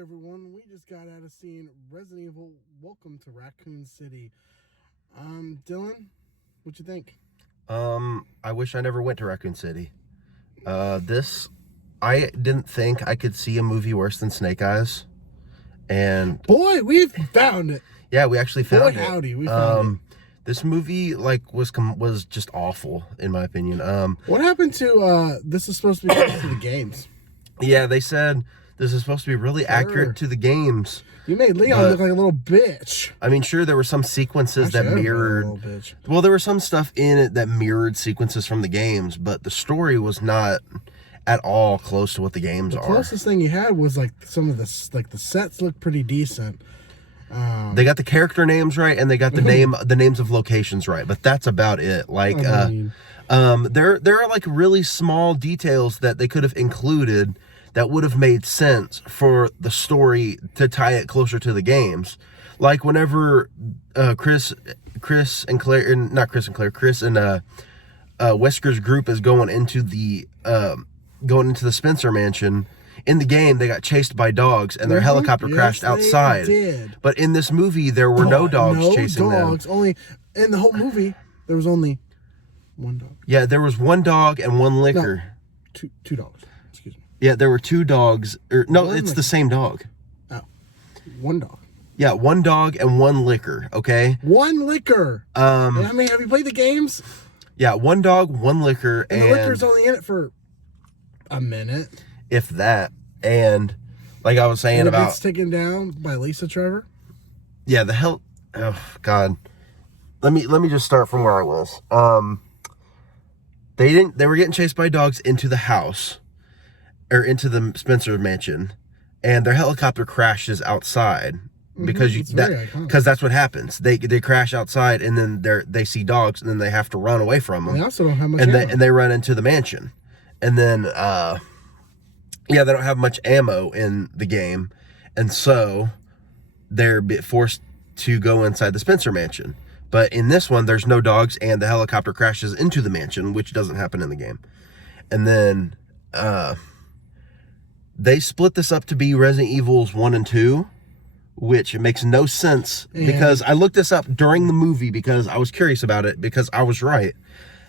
everyone, we just got out of seeing Resident Evil Welcome to Raccoon City. Dylan, what you think? I wish I never went to Raccoon City. I didn't think I could see a movie worse than Snake Eyes. And boy, we've found it. Yeah, we actually found it. Boy, howdy, we found it. This movie was just awful in my opinion. What happened to this is supposed to be close to the games? Yeah, they said this is supposed to be really accurate to the games. You made Leon look like a little bitch. I mean, sure, there were some sequences that mirrored. Well, there was some stuff in it that mirrored sequences from the games, but the story was not at all close to what the games are. The closest thing you had was like some of the sets look pretty decent. They got the character names right, and they got the names of locations right, but that's about it. Like, there are like really small details that they could have included that would have made sense for the story to tie it closer to the games. Like whenever Chris and Wesker's group is going into the Spencer mansion. In the game, they got chased by dogs, and their helicopter crashed outside. But in this movie, there were no dogs chasing them. Only in the whole movie, there was only one dog. Yeah, there was one dog and one licker. No, two dogs. Excuse me. Yeah, there were two dogs. It's the same dog. Oh, one dog. Yeah, one dog and one licker. Okay. One licker. I mean, have you played the games? Yeah, one dog, one licker, and the licker's only in it for a minute, if that. And like I was saying about, it's taken down by Lisa Trevor. Yeah, oh God. Let me just start from where I was. They were getting chased by dogs into the house, or into the Spencer mansion, and their helicopter crashes outside because that's what happens. They crash outside, and then they see dogs, and then they have to run away from them. They also don't have much ammo. And they run into the mansion, and then they don't have much ammo in the game, and so they're forced to go inside the Spencer mansion. But in this one, there's no dogs, and the helicopter crashes into the mansion, which doesn't happen in the game. And then they split this up to be Resident Evils 1 and 2, which makes no sense, because I looked this up during the movie because I was curious about it, because I was right.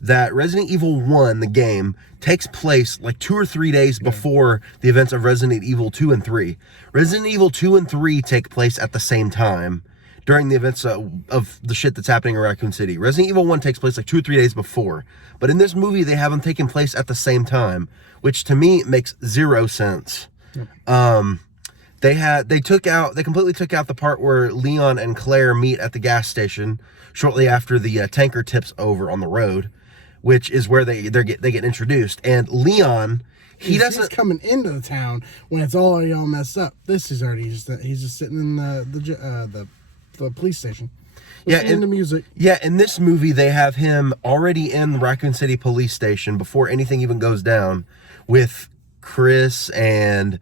That Resident Evil 1, the game, takes place like 2 or 3 days before the events of Resident Evil 2 and 3. Resident Evil 2 and 3 take place at the same time during the events of the shit that's happening in Raccoon City. Resident Evil 1 takes place like 2 or 3 days before. But in this movie, they have them taking place at the same time, which to me makes zero sense. Yep. They completely took out the part where Leon and Claire meet at the gas station shortly after the tanker tips over on the road, which is where they get introduced. And Leon, he's coming into the town when it's already all messed up. This is already he's just sitting in the police station. In the music. Yeah, in this movie they have him already in the Raccoon City police station before anything even goes down, with Chris and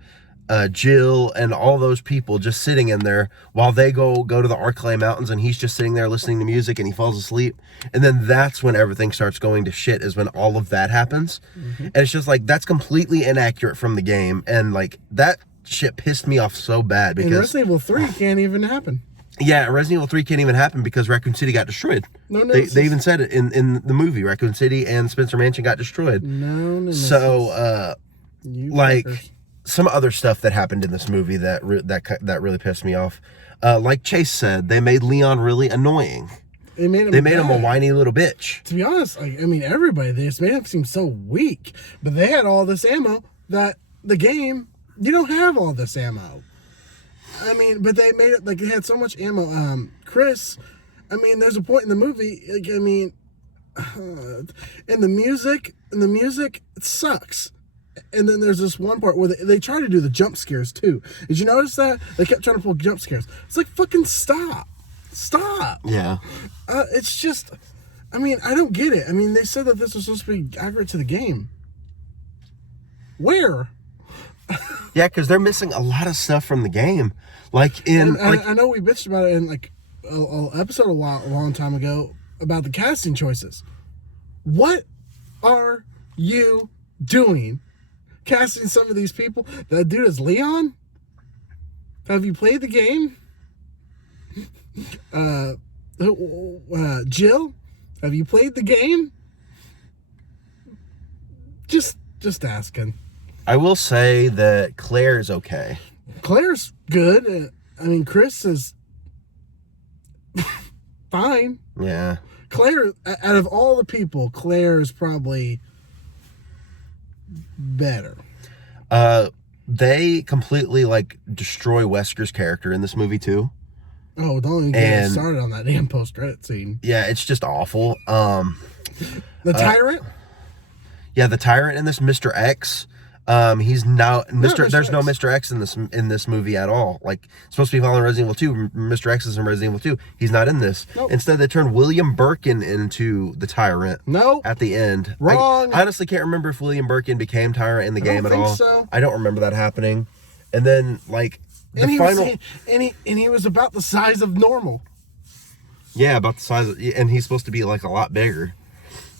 Jill and all those people just sitting in there while they go to the Arklay Mountains, and he's just sitting there listening to music, and he falls asleep. And then that's when everything starts going to shit, is when all of that happens. And it's just like, that's completely inaccurate from the game, and like that shit pissed me off so bad, because Resident Evil 3 can't even happen. Yeah, Resident Evil 3 can't even happen because Raccoon City got destroyed. They even said it in the movie. Raccoon City and Spencer Mansion got destroyed. So some other stuff that happened in this movie that really pissed me off. Like Chase said, they made Leon really annoying. They made him a whiny little bitch. To be honest, everybody, they just made him seem so weak. But they had all this ammo that the game, you don't have all this ammo. I mean, but they made it like they had so much ammo. Chris, there's a point in the movie, and the music it sucks. And then there's this one part where they try to do the jump scares too. Did you notice that? They kept trying to pull jump scares. It's like, fucking stop. Yeah. It's just, I don't get it. They said that this was supposed to be accurate to the game. Where? Yeah, because they're missing a lot of stuff from the game. I know we bitched about it in like an episode a long time ago about the casting choices. What are you doing casting some of these people? That dude is Leon? Have you played the game? Jill, have you played the game? Just asking. I will say that Claire is okay. Claire's good. I mean, Chris is fine. Yeah. Claire, out of all the people, Claire is probably better. They completely like destroy Wesker's character in this movie too. Oh, don't even get started on that damn post-credit scene. Yeah, it's just awful. The tyrant? Yeah, the tyrant in this, Mr. X. He's now Mr. There's X. no Mr. X in this movie at all. Like, it's supposed to be following Resident Evil 2. Mr. X is in Resident Evil 2. He's not in this. Nope. Instead, they turned William Birkin into the tyrant. No. At the end. Wrong. I honestly can't remember if William Birkin became tyrant in the game at all. So. I don't remember that happening. And then, like, he was about the size of normal. Yeah, about the size of, and he's supposed to be like a lot bigger.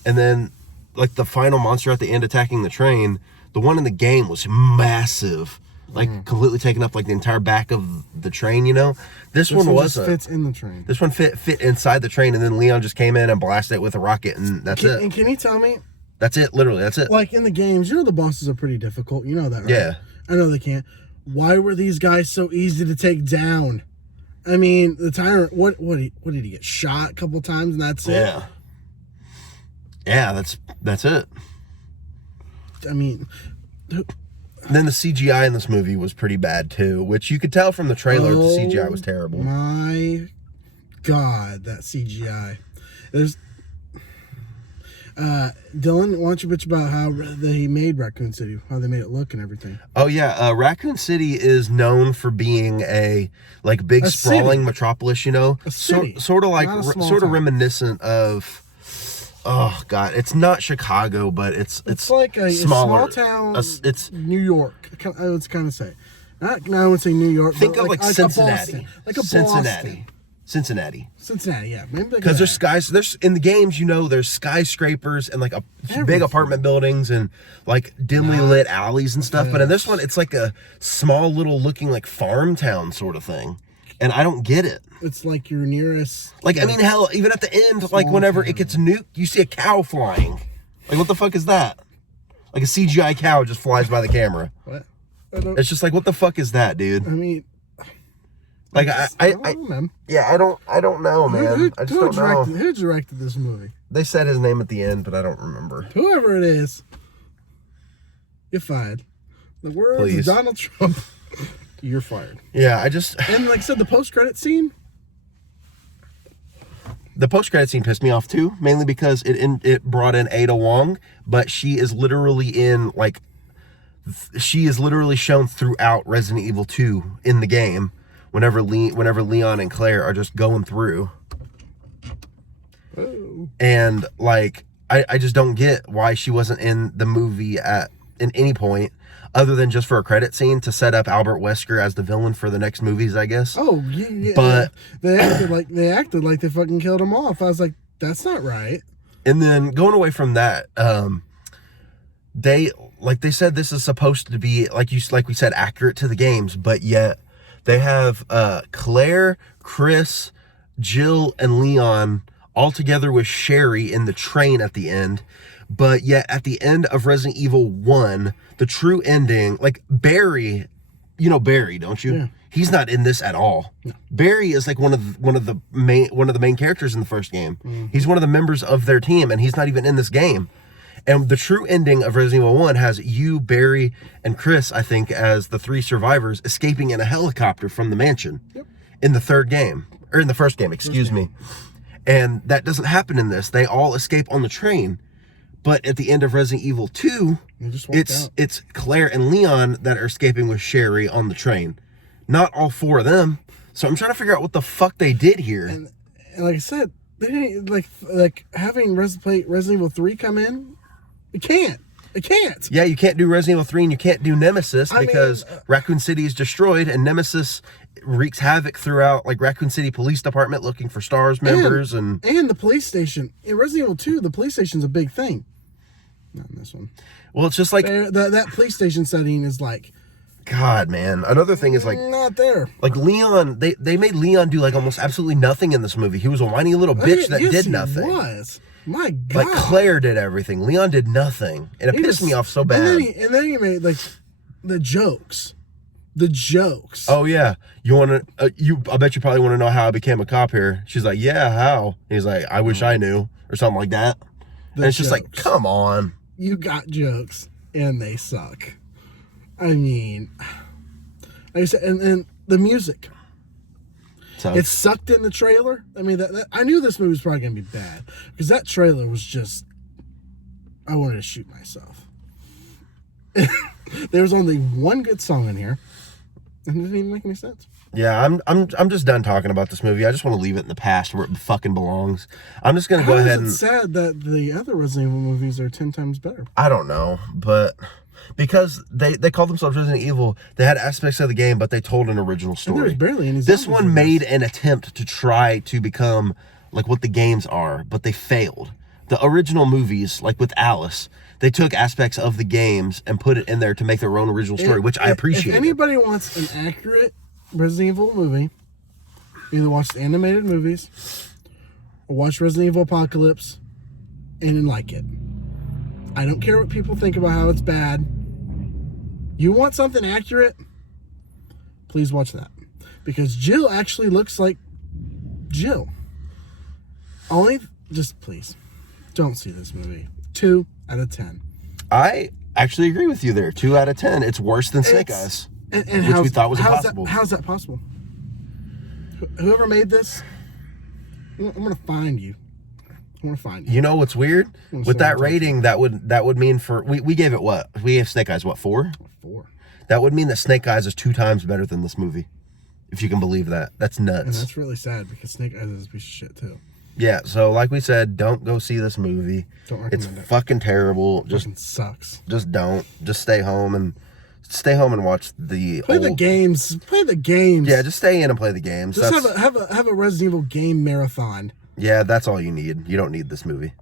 And then, like, the final monster at the end attacking the train, the one in the game was massive, like completely taking up like the entire back of the train. You know, this one wasn't. Fits in the train. This one fit inside the train, and then Leon just came in and blasted it with a rocket, and that's it. And can you tell me? That's it. Literally, that's it. Like in the games, you know the bosses are pretty difficult. You know that, right? Yeah. I know they can't. Why were these guys so easy to take down? I mean, the tyrant. What did he get shot a couple times and that's it? Yeah. Yeah, that's it. I mean, then the CGI in this movie was pretty bad too, which you could tell from the trailer. The CGI was terrible. My God, that CGI. There's Dylan, why don't you bitch about how he made Raccoon City, how they made it look and everything? Oh yeah, Raccoon City is known for being a like big sprawling metropolis. You know, sort of reminiscent of. Oh God, it's not Chicago, but it's like a smaller. Small town. It's New York. I would kind of say. I would say New York. Think of like Cincinnati, Boston, like a Boston. Cincinnati. Yeah. Because there's in the games, you know, there's skyscrapers and like big apartment buildings and like dimly lit alleys and stuff. Yes. But in this one, it's like a small little looking like farm town sort of thing, and I don't get it. It's like your nearest. Like, I mean, hell, even at the end, like whenever it gets nuked, you see a cow flying. Like, what the fuck is that? Like a CGI cow just flies by the camera. What? It's just like, what the fuck is that, dude? I mean, like I don't know, yeah, I don't know, man. I just don't know. Who directed this movie? They said his name at the end, but I don't remember. Whoever it is, you're fired. The words of Donald Trump. You're fired. Yeah, and like I said, the post-credit scene. The post-credit scene pissed me off too, mainly because it brought in Ada Wong, but she is literally shown throughout Resident Evil 2 in the game. Whenever Leon and Claire are just going through. Oh. And like I just don't get why she wasn't in the movie in any point other than just for a credit scene to set up Albert Wesker as the villain for the next movies, I guess. Oh, yeah. But they acted like they fucking killed him off. I was like, that's not right. And then going away from that, they said this is supposed to be like we said accurate to the games, but yet they have Claire, Chris, Jill, and Leon all together with Sherry in the train at the end. But yet at the end of Resident Evil 1, the true ending, like Barry, you know Barry, don't you? Yeah. He's not in this at all. No. Barry is like one of the main characters in the first game. Mm-hmm. He's one of the members of their team, and he's not even in this game. And the true ending of Resident Evil 1 has you, Barry, and Chris, I think, as the three survivors escaping in a helicopter from the mansion. Yep. In the first game, excuse me. And that doesn't happen in this. They all escape on the train. But at the end of Resident Evil 2, it's Claire and Leon that are escaping with Sherry on the train. Not all four of them. So I'm trying to figure out what the fuck they did here. And like I said, they didn't like having Resident Evil 3 come in. It can't. Yeah, you can't do Resident Evil 3 and you can't do Nemesis because Raccoon City is destroyed and Nemesis wreaks havoc throughout like Raccoon City Police Department looking for STARS members and the police station. In Resident Evil 2, the police station's a big thing. Not in this one. Well, it's just like that police station setting is like God, man. Another thing is like not there. Like Leon, they made Leon do like almost absolutely nothing in this movie. He was a whiny little bitch that did nothing. He was. My God. Like Claire did everything. Leon did nothing, and it pissed me off so bad. And then he made like the jokes. The jokes. Oh yeah, you want to? I bet you probably want to know how I became a cop here. She's like, yeah, how? And he's like, I wish I knew, or something like that. And it's just like, come on. You got jokes, and they suck. I mean, like I said, and the music. So it sucked in the trailer. I mean, I knew this movie was probably gonna be bad because that trailer was just. I wanted to shoot myself. There was only one good song in here, and it didn't even make any sense. Yeah, I'm just done talking about this movie. I just want to leave it in the past where it fucking belongs. I'm just gonna go ahead and. It's sad that the other Resident Evil movies are 10 times better. I don't know, but. Because they called themselves Resident Evil, they had aspects of the game, but they told an original story. And there was barely any. This one made an attempt to try to become like what the games are, but they failed. The original movies, like with Alice, they took aspects of the games and put it in there to make their own original story, which I appreciate. If anybody wants an accurate Resident Evil movie, either watch the animated movies or watch Resident Evil Apocalypse and then like it. I don't care what people think about how it's bad. You want something accurate? Please watch that. Because Jill actually looks like Jill. Just please, don't see this movie. 2 out of 10. I actually agree with you there. 2 out of 10. It's worse than Snake Eyes, which we thought was impossible. How's that possible? Whoever made this, I'm going to find you. I want to find you. You know what's weird? With that rating, that would mean for we gave it what? We gave Snake Eyes what, 4? 4. That would mean that Snake Eyes is 2 times better than this movie. If you can believe that. That's nuts. And that's really sad because Snake Eyes is a piece of shit too. Yeah, so like we said, don't go see this movie. Don't recommend it's fucking terrible. It fucking sucks. Just don't. Just stay home and watch the Play the games. Play the games. Yeah, just stay in and play the games. Just have a Resident Evil game marathon. Yeah, that's all you need. You don't need this movie.